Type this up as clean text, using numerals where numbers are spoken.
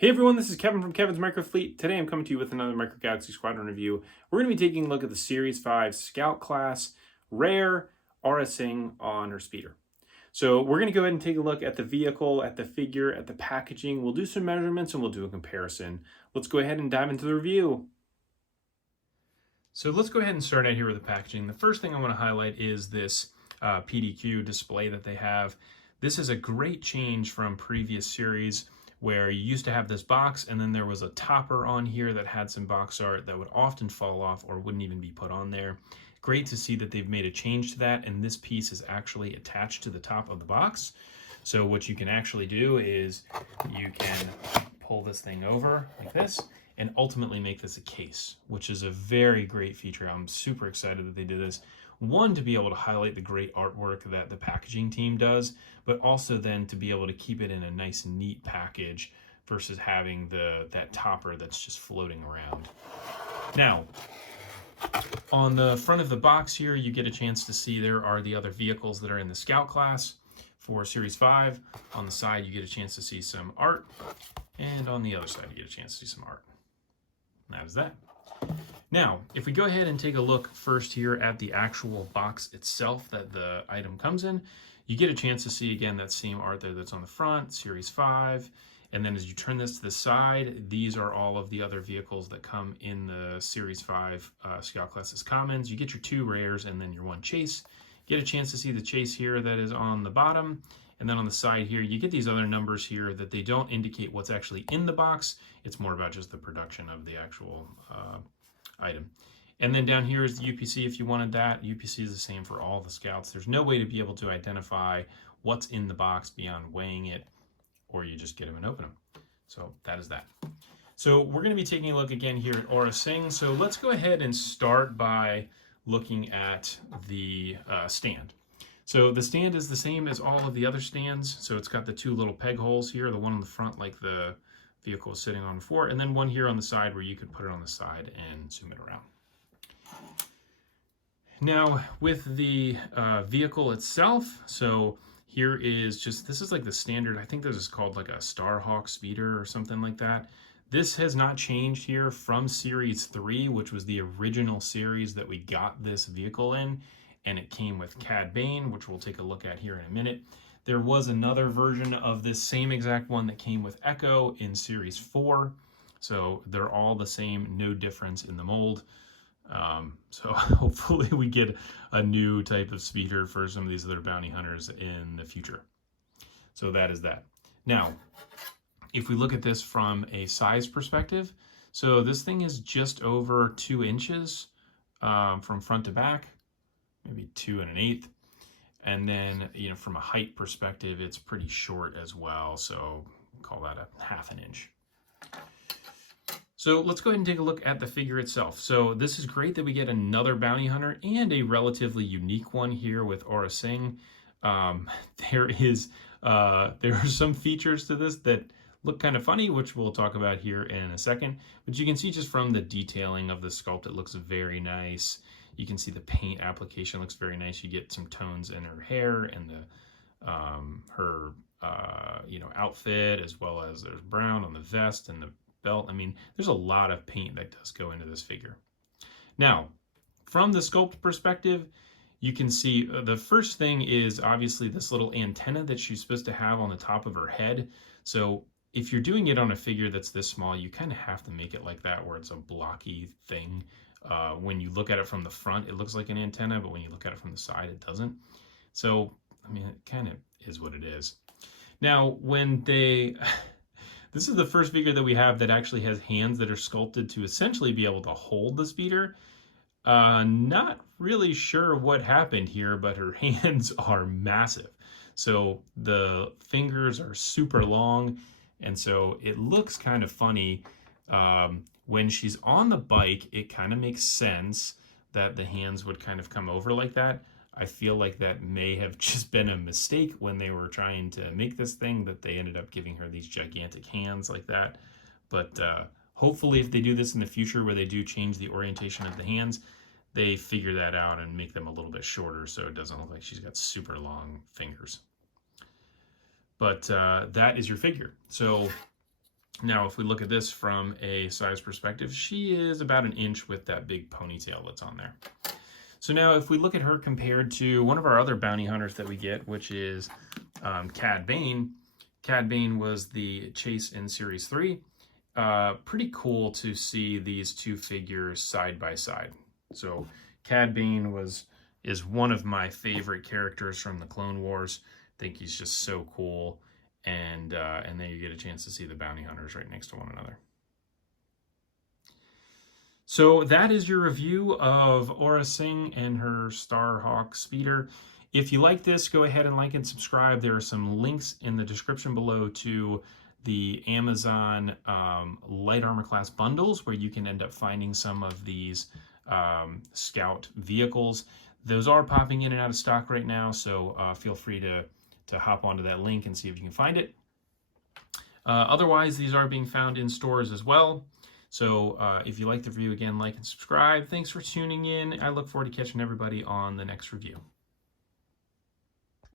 Hey everyone, this is Kevin from Kevin's Microfleet. Today I'm coming to you with another Micro Galaxy Squadron review. We're going to be taking a look at the Series 5 Scout class rare Aurra on her speeder. So we're going to go ahead and take a look at the vehicle, at the figure, at the packaging. We'll do some measurements and we'll do a comparison. Let's go ahead and dive into the review. So let's go ahead and start out here with the packaging. The first thing I want to highlight is this PDQ display that they have. This is a great change from previous series where you used to have this box and then there was a topper on here that had some box art that would often fall off or wouldn't even be put on there. Great to see that they've made a change to that, and this piece is actually attached to the top of the box. So what you can actually do is you can pull this thing over like this and ultimately make this a case, which is a very great feature. I'm super excited that they did this. One, to be able to highlight the great artwork that the packaging team does, but also then to be able to keep it in a nice, neat package versus having that topper that's just floating around. Now, on the front of the box here, you get a chance to see there are the other vehicles that are in the Scout class for Series 5. On the side, you get a chance to see some art, and on the other side, you get a chance to see some art. And that is that. Now, if we go ahead and take a look first here at the actual box itself that the item comes in, you get a chance to see again that same art there that's on the front, Series 5. And then as you turn this to the side, these are all of the other vehicles that come in the Series 5 Scout Class Commons. You get your 2 rares and then your 1 chase. You get a chance to see the chase here that is on the bottom. And then on the side here, you get these other numbers here that they don't indicate what's actually in the box. It's more about just the production of the actual item. And then down here is the UPC if you wanted that. UPC is the same for all the Scouts. There's no way to be able to identify what's in the box beyond weighing it, or you just get them and open them. So that is that. So we're going to be taking a look again here at Aurra. So let's go ahead and start by looking at the stand. So the stand is the same as all of the other stands. So it's got the 2 little peg holes here, the one on the front like the vehicle is sitting on before, and then one here on the side where you could put it on the side and zoom it around. Now with the vehicle itself, so here is just, this is like the standard, I think this is called like a Starhawk speeder or something like that. This has not changed here from Series 3, which was the original series that we got this vehicle in, and it came with Cad Bane, which we'll take a look at here in a minute. There was another version of this same exact one that came with Echo in Series 4. So they're all the same, no difference in the mold. So hopefully we get a new type of speeder for some of these other bounty hunters in the future. So that is that. Now, if we look at this from a size perspective, so this thing is just over 2 inches from front to back, maybe 2 1/8. And then, you know, from a height perspective, it's pretty short as well. So call that a 1/2 inch. So let's go ahead and take a look at the figure itself. So this is great that we get another bounty hunter and a relatively unique one here with Aurra. There are some features to this that look kind of funny, which we'll talk about here in a second. But you can see just from the detailing of the sculpt, it looks very nice. You can see the paint application looks very nice. You get some tones in her hair and her outfit, as well as there's brown on the vest and the belt. I mean, there's a lot of paint that does go into this figure. Now, from the sculpt perspective, you can see the first thing is obviously this little antenna that she's supposed to have on the top of her head. So if you're doing it on a figure that's this small, you kind of have to make it like that, where it's a blocky thing. When you look at it from the front, it looks like an antenna, but when you look at it from the side, it doesn't. So, I mean, it kind of is what it is. Now, this is the first figure that we have that actually has hands that are sculpted to essentially be able to hold the speeder. Not really sure what happened here, but her hands are massive. So the fingers are super long, and so it looks kind of funny. When she's on the bike, it kind of makes sense that the hands would kind of come over like that. I feel like that may have just been a mistake when they were trying to make this thing, that they ended up giving her these gigantic hands like that. But hopefully if they do this in the future where they do change the orientation of the hands, they figure that out and make them a little bit shorter so it doesn't look like she's got super long fingers. But that is your figure. So Now, if we look at this from a size perspective, she is about an inch with that big ponytail that's on there. So now if we look at her compared to one of our other bounty hunters that we get, which is Cad Bane. Cad Bane was the chase in Series 3. Pretty cool to see these two figures side by side. So Cad Bane is one of my favorite characters from the Clone Wars. I think he's just so cool. And then you get a chance to see the bounty hunters right next to one another. So that is your review of Aurra Sing and her Starhawk speeder. If you like this, go ahead and like and subscribe. There are some links in the description below to the Amazon light armor class bundles where you can end up finding some of these scout vehicles. Those are popping in and out of stock right now, so feel free to hop onto that link and see if you can find it. Otherwise, these are being found in stores as well. So if you like the review, again, like and subscribe. Thanks for tuning in. I look forward to catching everybody on the next review.